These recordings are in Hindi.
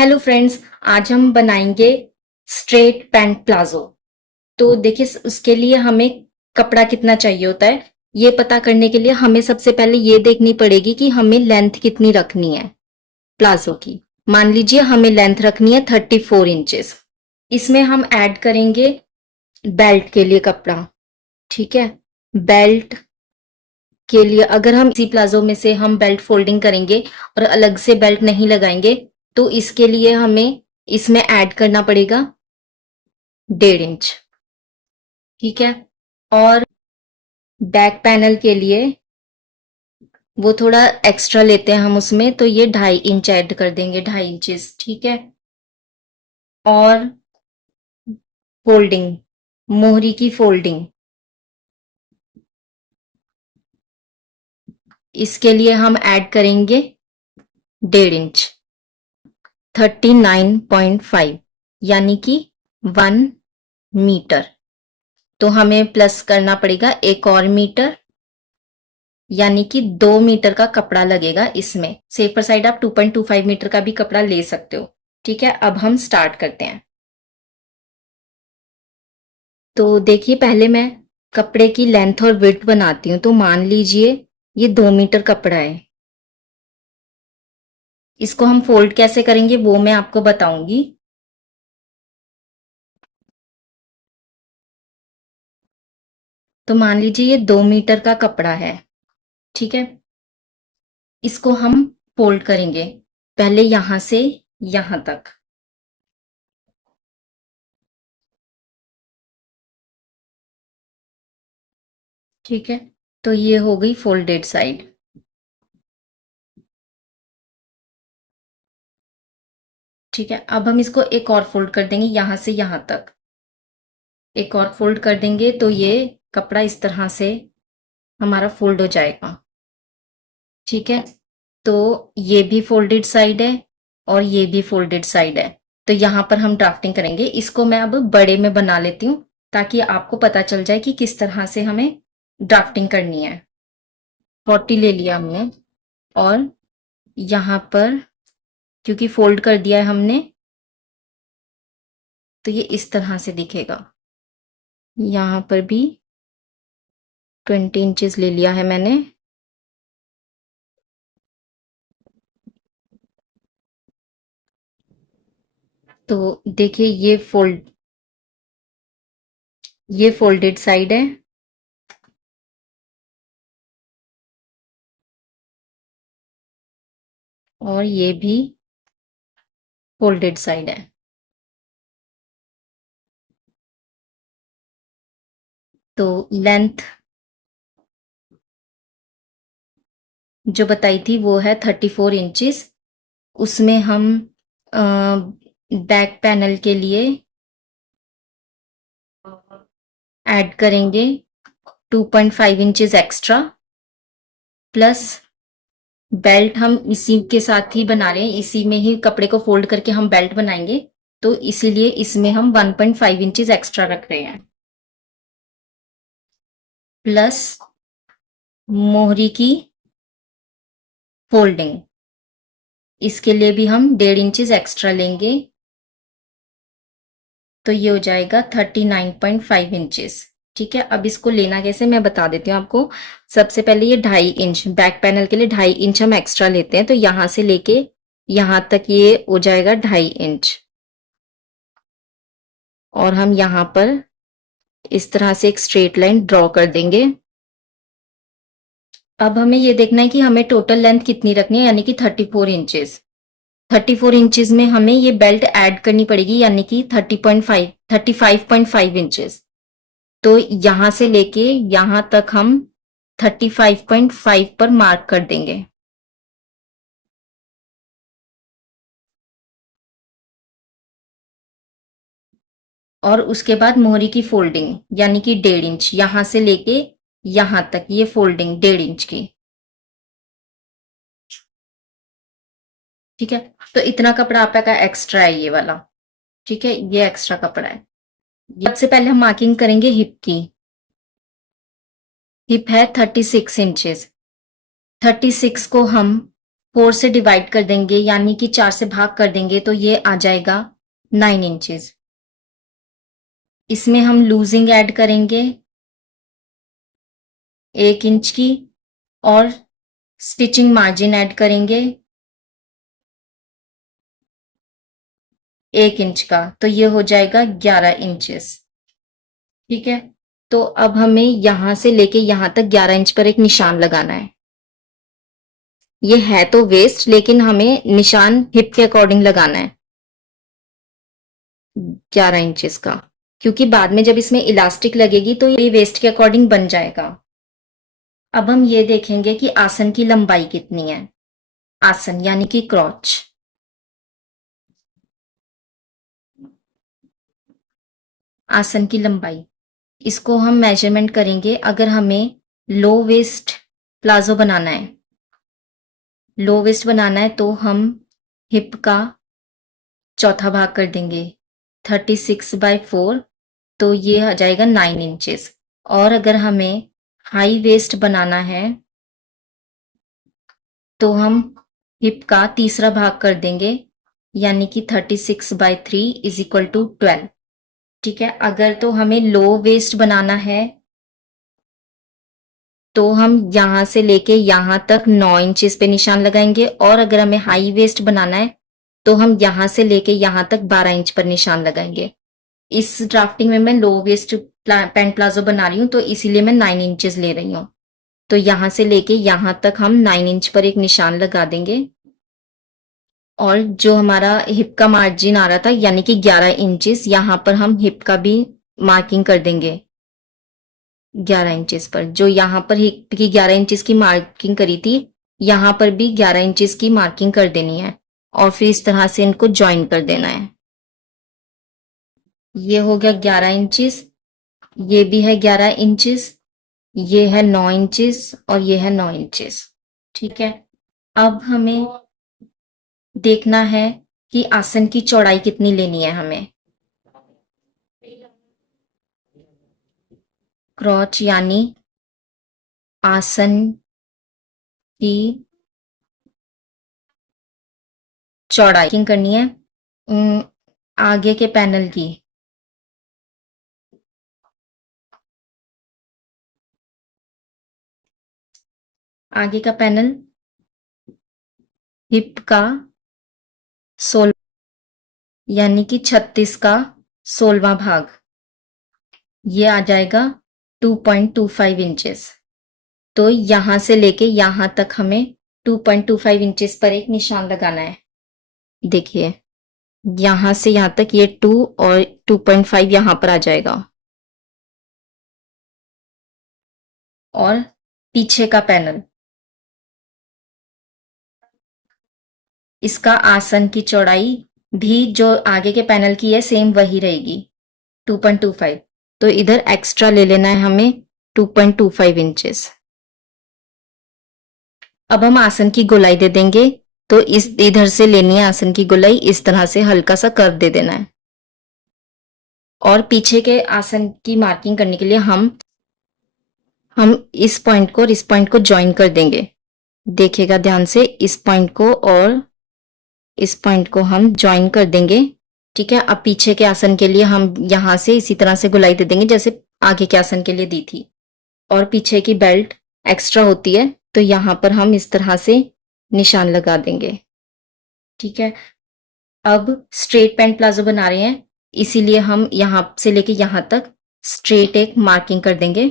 हेलो फ्रेंड्स, आज हम बनाएंगे स्ट्रेट पैंट प्लाजो। तो देखिए, उसके लिए हमें कपड़ा कितना चाहिए होता है ये पता करने के लिए हमें सबसे पहले ये देखनी पड़ेगी कि हमें लेंथ कितनी रखनी है प्लाजो की। मान लीजिए हमें लेंथ रखनी है 34 इंचेस। इसमें हम ऐड करेंगे बेल्ट के लिए कपड़ा। ठीक है, बेल्ट के लिए अगर हम इसी प्लाजो में से हम बेल्ट फोल्डिंग करेंगे और अलग से बेल्ट नहीं लगाएंगे तो इसके लिए हमें इसमें ऐड करना पड़ेगा 1.5 इंच। ठीक है, और बैक पैनल के लिए वो थोड़ा एक्स्ट्रा लेते हैं हम उसमें, तो ये 2.5 इंच ऐड कर देंगे, 2.5 इंचेस। ठीक है, और फोल्डिंग, मोहरी की फोल्डिंग, इसके लिए हम ऐड करेंगे 1.5 इंच, 39.5 यानी कि 1 मीटर। तो हमें प्लस करना पड़ेगा एक और मीटर, यानी कि 2 मीटर का कपड़ा लगेगा इसमें। सेफर साइड आप 2.25 मीटर का भी कपड़ा ले सकते हो। ठीक है, अब हम स्टार्ट करते हैं। तो देखिए, पहले मैं कपड़े की लेंथ और विड्थ बनाती हूँ। तो मान लीजिए ये 2 मीटर कपड़ा है, इसको हम फोल्ड कैसे करेंगे वो मैं आपको बताऊंगी। तो मान लीजिए ये 2 मीटर का कपड़ा है। ठीक है, इसको हम फोल्ड करेंगे पहले यहां से यहां तक। ठीक है, तो ये हो गई फोल्डेड साइड। ठीक है, अब हम इसको एक और फोल्ड कर देंगे यहां से यहां तक। एक और फोल्ड कर देंगे तो ये कपड़ा इस तरह से हमारा फोल्ड हो जाएगा। ठीक है, तो ये भी फोल्डेड साइड है और ये भी फोल्डेड साइड है। तो यहां पर हम ड्राफ्टिंग करेंगे। इसको मैं अब बड़े में बना लेती हूँ ताकि आपको पता चल जाए कि किस तरह से हमें ड्राफ्टिंग करनी है। 40 ले लिया हमने, और यहां पर क्योंकि फोल्ड कर दिया है हमने, तो ये इस तरह से दिखेगा। यहाँ पर भी 20 इंचेस ले लिया है मैंने। तो देखिए, ये फोल्डेड साइड है और ये भी फोल्डेड साइड है। तो लेंथ जो बताई थी वो है 34 इंचेस। उसमें हम बैक पैनल के लिए ऐड करेंगे 2.5 इंचेस एक्स्ट्रा, प्लस बेल्ट हम इसी के साथ ही बना रहे हैं, इसी में ही कपड़े को फोल्ड करके हम बेल्ट बनाएंगे। तो इसीलिए इसमें हम 1.5 इंचेस एक्स्ट्रा रख रहे हैं, प्लस मोहरी की फोल्डिंग, इसके लिए भी हम 1.5 इंचेस एक्स्ट्रा लेंगे। तो ये हो जाएगा 39.5 इंचेस। ठीक है, अब इसको लेना कैसे मैं बता देती हूँ आपको। सबसे पहले ये 2.5 इंच, बैक पैनल के लिए 2.5 इंच हम एक्स्ट्रा लेते हैं। तो यहां से लेके यहां तक ये हो जाएगा 2.5 इंच, और हम यहां पर इस तरह से एक स्ट्रेट लाइन ड्रॉ कर देंगे। अब हमें ये देखना है कि हमें टोटल लेंथ कितनी रखनी है, यानी कि 34 इंचेस। 34 इंचेस में हमें ये बेल्ट ऐड करनी पड़ेगी, यानी कि 35.5 इंचेस। तो यहां से लेके यहां तक हम 35.5 पर मार्क कर देंगे। और उसके बाद मोहरी की फोल्डिंग, यानी कि 1.5 इंच, यहां से लेके यहां तक ये फोल्डिंग 1.5 इंच की। ठीक है, तो इतना कपड़ा आपका एक्स्ट्रा है ये वाला। ठीक है, ये एक्स्ट्रा कपड़ा है। सबसे पहले हम मार्किंग करेंगे हिप की। हिप है 36 इंचेस। 36 को हम 4 से डिवाइड कर देंगे यानी कि 4 से भाग कर देंगे तो ये आ जाएगा 9 इंचेस। इसमें हम लूजिंग ऐड करेंगे 1 इंच की और स्टिचिंग मार्जिन ऐड करेंगे 1 इंच का, तो ये हो जाएगा 11 इंचेस। ठीक है, तो अब हमें यहां से लेके यहां तक 11 इंच पर एक निशान लगाना है। ये है तो वेस्ट, लेकिन हमें निशान हिप के अकॉर्डिंग लगाना है 11 इंचेस का, क्योंकि बाद में जब इसमें इलास्टिक लगेगी तो ये वेस्ट के अकॉर्डिंग बन जाएगा। अब हम ये देखेंगे कि आसन की लंबाई कितनी है। आसन यानी कि क्रॉच, आसन की लंबाई, इसको हम मेजरमेंट करेंगे। अगर हमें लो वेस्ट प्लाजो बनाना है, लो वेस्ट बनाना है तो हम हिप का चौथा भाग कर देंगे 36/4, तो ये आ जाएगा 9 इंचेस। और अगर हमें हाई वेस्ट बनाना है तो हम हिप का तीसरा भाग कर देंगे यानी कि 36/3 इज इक्वल टू 12। ठीक है, अगर तो हमें लो वेस्ट बनाना है तो हम यहां से लेके यहां तक 9 इंचेस पे निशान लगाएंगे, और अगर हमें हाई वेस्ट बनाना है तो हम यहां से लेके यहां तक 12 इंच पर निशान लगाएंगे। इस ड्राफ्टिंग में मैं लो वेस्ट पैंट प्लाजो बना रही हूँ तो इसीलिए मैं 9 इंचेस ले रही हूँ। तो यहां से लेके यहां तक हम 9 इंच पर एक निशान लगा देंगे, और जो हमारा हिप का मार्जिन आ रहा था यानी कि 11 इंचेस, यहां पर हम हिप का भी मार्किंग कर देंगे 11 इंचेस पर। जो यहां पर हिप की 11 इंचेस की मार्किंग करी थी, यहां पर भी 11 इंचेस की मार्किंग कर देनी है, और फिर इस तरह से इनको ज्वाइन कर देना है। ये हो गया 11 इंचेस, ये भी है 11 इंचेस, ये है 9 इंचेस और ये है 9 इंचेस। ठीक है, अब हमें देखना है कि आसन की चौड़ाई कितनी लेनी है हमें। क्रॉच यानी आसन की चौड़ाई करनी है आगे के पैनल की। आगे का पैनल हिप का 16 यानी कि 36 का 16वां भाग, ये आ जाएगा 2.25 इंचेस। तो यहां से लेके यहां तक हमें 2.25 इंचेस पर एक निशान लगाना है। देखिए, यहां से यहां तक ये 2 और 2.5 यहां पर आ जाएगा। और पीछे का पैनल, इसका आसन की चौड़ाई भी जो आगे के पैनल की है सेम वही रहेगी 2.25, तो इधर एक्स्ट्रा ले लेना है हमें 2.25 इंचेस। अब हम आसन की गोलाई दे देंगे, तो इस इधर से लेनी है आसन की गोलाई, इस तरह से हल्का सा कर्व दे देना है। और पीछे के आसन की मार्किंग करने के लिए हम इस पॉइंट को और इस पॉइंट को ज्वाइन कर देंगे। देखिएगा ध्यान से, इस पॉइंट को और इस पॉइंट को हम ज्वाइन कर देंगे। ठीक है, अब पीछे के आसन के लिए हम यहां से इसी तरह से गोलाई दे देंगे जैसे आगे के आसन के लिए दी थी। और पीछे की बेल्ट एक्स्ट्रा होती है तो यहां पर हम इस तरह से निशान लगा देंगे। ठीक है, अब स्ट्रेट पैंट प्लाजो बना रहे हैं, इसीलिए हम यहां से लेके यहां तक स्ट्रेट एक मार्किंग कर देंगे।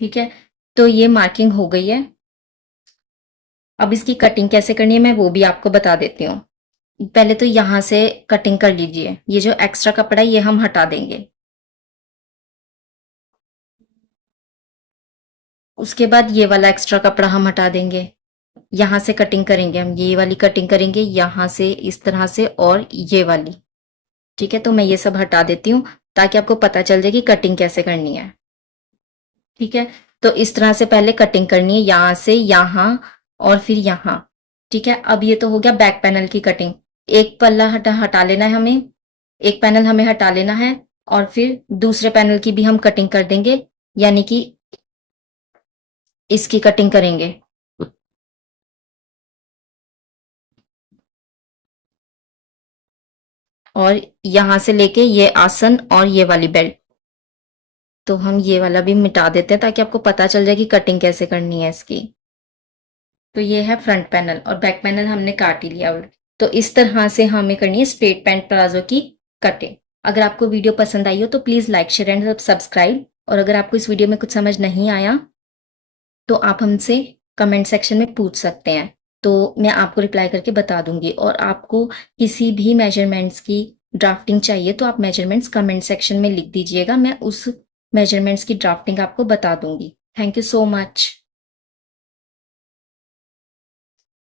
ठीक है, तो ये मार्किंग हो गई है। अब इसकी कटिंग कैसे करनी है मैं वो भी आपको बता देती हूँ। पहले तो यहां से कटिंग कर लीजिए, ये जो एक्स्ट्रा कपड़ा है ये हम हटा देंगे। उसके बाद ये वाला एक्स्ट्रा कपड़ा हम हटा देंगे। यहां से कटिंग करेंगे, हम ये वाली कटिंग करेंगे यहां से इस तरह से, और ये वाली। ठीक है, तो मैं ये सब हटा देती हूँ ताकि आपको पता चल जाए कि कटिंग कैसे करनी है। ठीक है, तो इस तरह से पहले कटिंग करनी है, यहां से यहां और फिर यहां। ठीक है, अब ये तो हो गया बैक पैनल की कटिंग। एक पल्ला हटा लेना है हमें, एक पैनल हमें हटा लेना है और फिर दूसरे पैनल की भी हम कटिंग कर देंगे, यानी कि इसकी कटिंग करेंगे। और यहां से लेके ये आसन और ये वाली बेल्ट, तो हम ये वाला भी मिटा देते हैं ताकि आपको पता चल जाए कि कटिंग कैसे करनी है इसकी। तो ये है फ्रंट पैनल और बैक पैनल हमने काट ही लिया। तो इस तरह से हमें करनी है स्ट्रेट पैंट प्लाजो की कटिंग। अगर आपको वीडियो पसंद आई हो तो please like share and subscribe, और अगर आपको इस वीडियो में कुछ समझ नहीं आया तो आप हमसे कमेंट सेक्शन में पूछ सकते हैं, तो मैं आपको रिप्लाई करके बता दूंगी। और आपको किसी भी मेजरमेंट्स की ड्राफ्टिंग चाहिए तो आप मेजरमेंट्स कमेंट सेक्शन में लिख दीजिएगा, मैं उस मेजरमेंट्स की ड्राफ्टिंग आपको बता दूंगी। Thank you so much.